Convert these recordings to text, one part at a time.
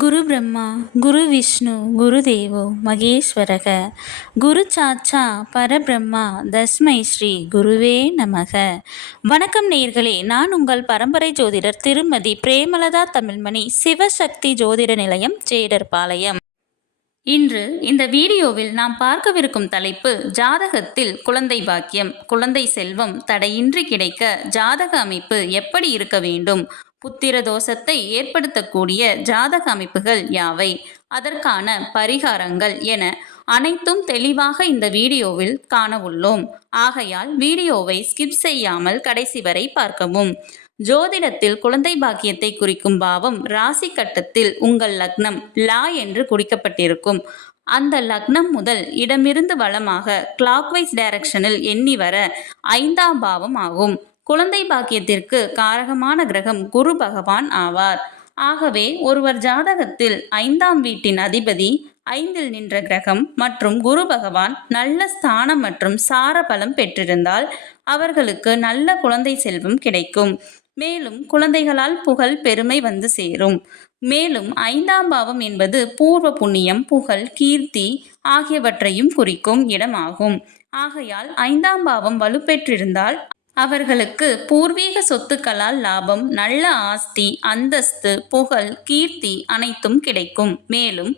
குரு பிரம்மா குரு விஷ்ணு குரு தேவோ மகேஸ்வரக. குரு சாச்சா பரபிரம்மா தஸ்மை ஸ்ரீ குருவே நமக. வணக்கம் நேர்களே நான் உங்கள் பரம்பரை ஜோதிடர் திருமதி பிரேமலதா தமிழ்மணி சிவசக்தி ஜோதிட நிலையம் ஜேடர்பாளையம் இன்று இந்த வீடியோவில் நாம் பார்க்கவிருக்கும் தலைப்பு ஜாதகத்தில் குழந்தை பாக்கியம். குழந்தை செல்வம் தடையின்றி கிடைக்க ஜாதக அமைப்பு எப்படி இருக்க வேண்டும்? புத்திர தோஷத்தை ஏற்படுத்தக்கூடிய ஜாதக அமைப்புகள் யாவை? அதற்கான பரிகாரங்கள் என அனைத்தும் தெளிவாக இந்த வீடியோவில் காண உள்ளோம் ஆகையால் வீடியோவை ஸ்கிப் செய்யாமல் கடைசி வரை பார்க்கவும். ஜோதிடத்தில் குழந்தை பாக்கியத்தை குறிக்கும் பாவம் ராசி கட்டத்தில் உங்கள் லக்னம் லா என்று குறிக்கப்பட்டிருக்கும். அந்த லக்னம் முதல் இடமிருந்து வளமாக கிளாக்வைஸ் டைரக்ஷனில் எண்ணி வர ஐந்தாம் பாவம் ஆகும். குழந்தை பாக்கியத்திற்கு காரகமான கிரகம் குரு பகவான் ஆவார். ஆகவே ஒருவர் ஜாதகத்தில் ஐந்தாம் வீட்டின் அதிபதி ஐந்தில் நின்ற கிரகம் மற்றும் குரு பகவான் நல்ல ஸ்தானம் மற்றும் சார பலம் பெற்றிருந்தால் அவர்களுக்கு நல்ல குழந்தை செல்வம் கிடைக்கும். மேலும் குழந்தைகளால் புகழ் பெருமை வந்து சேரும். மேலும் ஐந்தாம் பாவம் என்பது பூர்வ புண்ணியம் புகழ் கீர்த்தி ஆகியவற்றையும் குறிக்கும் இடமாகும். ஆகையால் ஐந்தாம் பாவம் வலுப்பெற்றிருந்தால் அவர்களுக்கு பூர்வீக சொத்துக்களால் லாபம் நல்ல ஆஸ்தி அந்தஸ்து புகழ் கீர்த்தி அனைத்தும் கிடைக்கும். மேலும்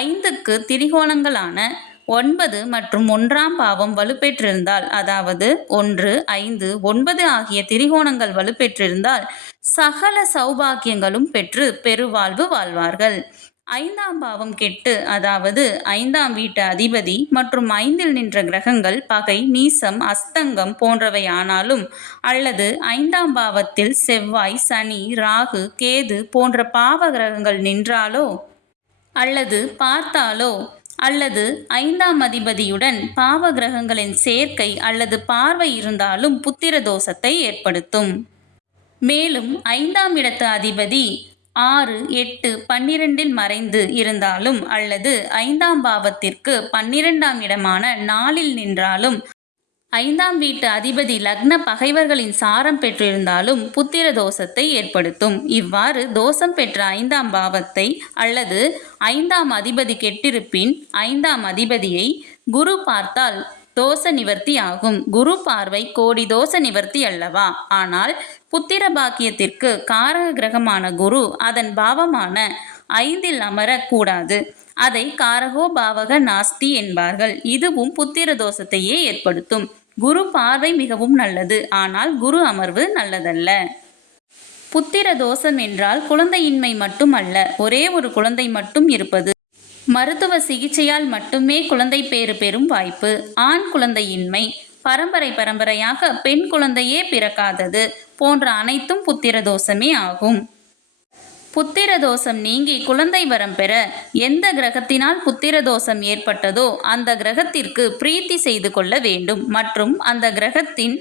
ஐந்துக்கு திரிகோணங்களான ஒன்பது மற்றும் ஒன்றாம் பாவம் வலுப்பெற்றிருந்தால் அதாவது ஒன்று ஐந்து ஒன்பது ஆகிய திரிகோணங்கள் வலுப்பெற்றிருந்தால் சகல சௌபாக்கியங்களும் பெற்று பெருவாழ்வு வாழ்வார்கள். ஐந்தாம் பாவம் கெட்டு அதாவது ஐந்தாம் வீட்டு அதிபதி மற்றும் ஐந்தில் நின்ற கிரகங்கள் பகை நீசம் அஸ்தங்கம் போன்றவை ஆனாலும் அல்லது ஐந்தாம் பாவத்தில் செவ்வாய் சனி ராகு கேது போன்ற பாவ கிரகங்கள் நின்றாலோ அல்லது பார்த்தாலோ அல்லது ஐந்தாம் அதிபதியுடன் பாவ கிரகங்களின் சேர்க்கை அல்லது பார்வை இருந்தாலும் புத்திர தோஷத்தை ஏற்படுத்தும். மேலும் ஐந்தாம் இடத்து அதிபதி ஆறு எட்டு பன்னிரெண்டில் மறைந்து இருந்தாலும் அல்லது ஐந்தாம் பாவத்திற்கு பன்னிரெண்டாம் இடமான நாளில் நின்றாலும் ஐந்தாம் வீட்டு அதிபதி லக்ன பகைவர்களின் சாரம் பெற்றிருந்தாலும் புத்திர தோஷத்தை ஏற்படுத்தும். இவ்வாறு தோஷம் பெற்ற ஐந்தாம் பாவத்தை அல்லது ஐந்தாம் அதிபதி கெட்டிருப்பின் ஐந்தாம் அதிபதியை குரு பார்த்தால் தோஷ நிவர்த்தி ஆகும் குரு பார்வை கோடி தோஷ நிவர்த்தி அல்லவா? ஆனால் புத்திர பாக்கியத்திற்கு காரக கிரகமான குரு அதன் பாவமான ஐந்தில் அமரக்கூடாது. அதை காரகோ பாவக நாஸ்தி என்பார்கள். இதுவும் புத்திர தோஷத்தையே ஏற்படுத்தும். குரு பார்வை மிகவும் நல்லது. ஆனால் குரு அமர்வு நல்லதல்ல. புத்திர தோஷம் என்றால் குழந்தையின்மை மட்டுமல்ல. ஒரே ஒரு குழந்தை மட்டும் இருப்பது மருத்துவ சிகிச்சையால் மட்டுமே குழந்தை பேறு பெறும் வாய்ப்பு. ஆண் குழந்தையின்மை பரம்பரை பரம்பரையாக பெண் குழந்தையே பிறக்காதது போன்ற அனைத்தும் புத்திர தோஷமே ஆகும். புத்திர தோஷம் நீங்கி குழந்தை வரம் பெற எந்த கிரகத்தினால் புத்திர தோஷம் ஏற்பட்டதோ அந்த கிரகத்திற்கு பிரீத்தி செய்து கொள்ள வேண்டும். மற்றும் அந்த கிரகத்தின்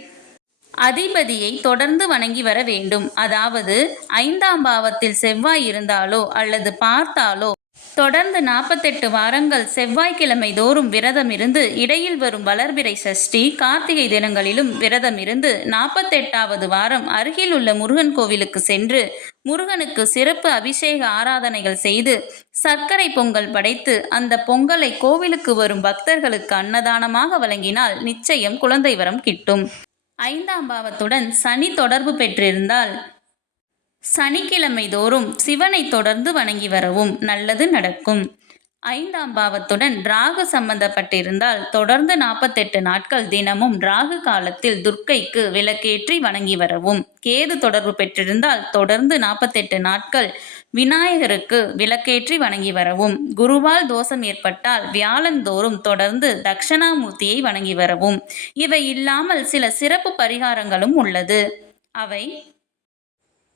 அதிபதியை தொடர்ந்து வணங்கி வர வேண்டும். அதாவது ஐந்தாம் பாவத்தில் செவ்வாய் இருந்தாலோ அல்லது பார்த்தாலோ தொடர்ந்து நாற்பத்தெட்டு வாரங்கள் செவ்வாய்க்கிழமை தோறும் விரதம் இருந்து இடையில் வரும் வளர்பிறை சஷ்டி கார்த்திகை தினங்களிலும் விரதம் இருந்து நாற்பத்தெட்டாவது வாரம் அருகில் உள்ள முருகன் கோவிலுக்கு சென்று முருகனுக்கு சிறப்பு அபிஷேக ஆராதனைகள் செய்து சர்க்கரை பொங்கல் படைத்து அந்த பொங்கலை கோவிலுக்கு வரும் பக்தர்களுக்கு அன்னதானமாக வழங்கினால் நிச்சயம் குழந்தை வரம் கிட்டும். ஐந்தாம் பாவத்துடன் சனி தொடர்பு பெற்றிருந்தால் சனிக்கிழமை தோறும் சிவனை தொடர்ந்து வணங்கி வரவும் நல்லது நடக்கும். ஐந்தாம் பாவத்துடன் ராகு சம்பந்தப்பட்டிருந்தால் தொடர்ந்து நாற்பத்தெட்டு நாட்கள் தினமும் ராகு காலத்தில் துர்க்கைக்கு விளக்கேற்றி வணங்கி வரவும். கேது தொடர்பு பெற்றிருந்தால் தொடர்ந்து நாற்பத்தெட்டு நாட்கள் விநாயகருக்கு விளக்கேற்றி வணங்கி வரவும். குருவால் தோஷம் ஏற்பட்டால் வியாழந்தோறும் தொடர்ந்து தக்ஷணாமூர்த்தியை வணங்கி வரவும். இவை இல்லாமல் சில சிறப்பு பரிகாரங்களும் உள்ளது. அவை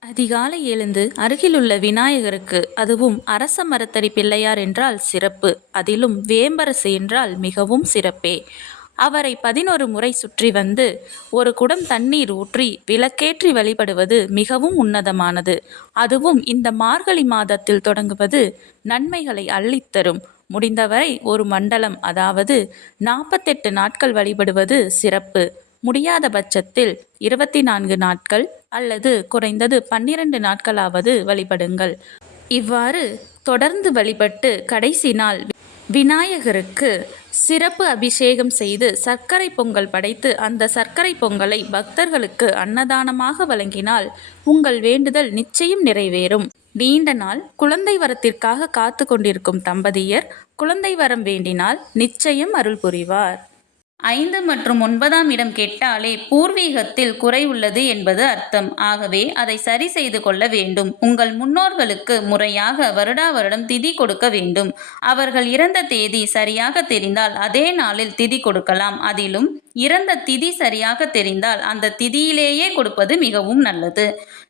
அதிகாலை எழுந்து அருகிலுள்ள விநாயகருக்கு அதுவும் அரச மரத்தடி பிள்ளையார் என்றால் சிறப்பு. அதிலும் வேம்பரசு என்றால் மிகவும் சிறப்பே. அவரை பதினொரு முறை சுற்றி வந்து ஒரு குடம் தண்ணீர் ஊற்றி விளக்கேற்றி வழிபடுவது மிகவும் உன்னதமானது. அதுவும் இந்த மார்கழி மாதத்தில் தொடங்குவது நன்மைகளை அள்ளித்தரும் முடிந்தவரை ஒரு மண்டலம் அதாவது நாற்பத்தெட்டு நாட்கள் வழிபடுவது சிறப்பு. முடியாத பட்சத்தில் இருபத்தி நான்கு நாட்கள் அல்லது குறைந்தது பன்னிரண்டு நாட்களாவது வழிபடுங்கள். இவ்வாறு தொடர்ந்து வழிபட்டு கடைசி நாள் விநாயகருக்கு சிறப்பு அபிஷேகம் செய்து சர்க்கரை பொங்கல் படைத்து அந்த சர்க்கரை பொங்கலை பக்தர்களுக்கு அன்னதானமாக வழங்கினால் உங்கள் வேண்டுதல் நிச்சயம் நிறைவேறும். நீண்ட நாள் குழந்தை வரத்திற்காக காத்து கொண்டிருக்கும் தம்பதியர் குழந்தை வரம் வேண்டினால் நிச்சயம் அருள் புரிவார். ஐந்து மற்றும் ஒன்பதாம் இடம் கெட்டாலே பூர்வீகத்தில் குறை உள்ளது என்பது அர்த்தம். ஆகவே அதை சரி செய்து கொள்ள வேண்டும். உங்கள் முன்னோர்களுக்கு முறையாக வருடா வருடம் திதி கொடுக்க வேண்டும். அவர்கள் இறந்த தேதி சரியாக தெரிந்தால் அதே நாளில் திதி கொடுக்கலாம். அதிலும் இறந்த திதி சரியாக தெரிந்தால் அந்த திதியிலேயே கொடுப்பது மிகவும் நல்லது.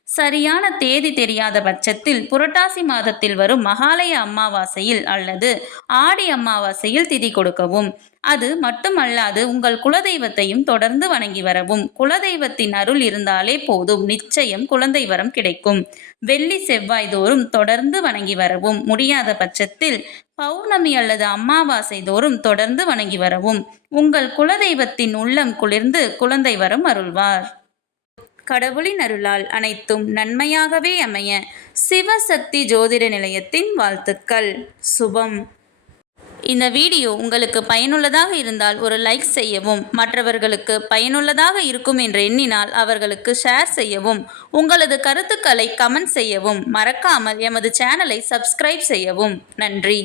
சரியான தேதி தெரியாத பட்சத்தில் புரட்டாசி மாதத்தில் வரும் மகாலய அமாவாசையில் அல்லது ஆடி அமாவாசையில் திதி கொடுக்கவும். அது மட்டுமல்லாது உங்கள் குலதெய்வத்தையும் தொடர்ந்து வணங்கி வரவும். குலதெய்வத்தின் அருள் இருந்தாலே போதும். நிச்சயம் குழந்தை வரம் கிடைக்கும். வெள்ளி செவ்வாய் தோறும் தொடர்ந்து வணங்கி வரவும். முடியாத பட்சத்தில் பௌர்ணமி அல்லது அமாவாசை தோறும் தொடர்ந்து வணங்கி வரவும். உங்கள் குலதெய்வத்தின் உள்ளம் குளிர்ந்து குழந்தை வரம் அருள்வார். கடவுளின் அருளால் அனைத்தும் நன்மையாகவே அமைய சிவசக்தி ஜோதிட நிலையத்தின் வாழ்த்துக்கள். சுபம். இந்த வீடியோ உங்களுக்கு பயனுள்ளதாக இருந்தால் ஒரு லைக் செய்யவும் மற்றவர்களுக்கு பயனுள்ளதாக இருக்கும் என்று எண்ணினால் அவர்களுக்கு ஷேர் செய்யவும் உங்களது கருத்துக்களை கமெண்ட் செய்யவும் மறக்காமல் எமது சேனலை சப்ஸ்கிரைப் செய்யவும். நன்றி.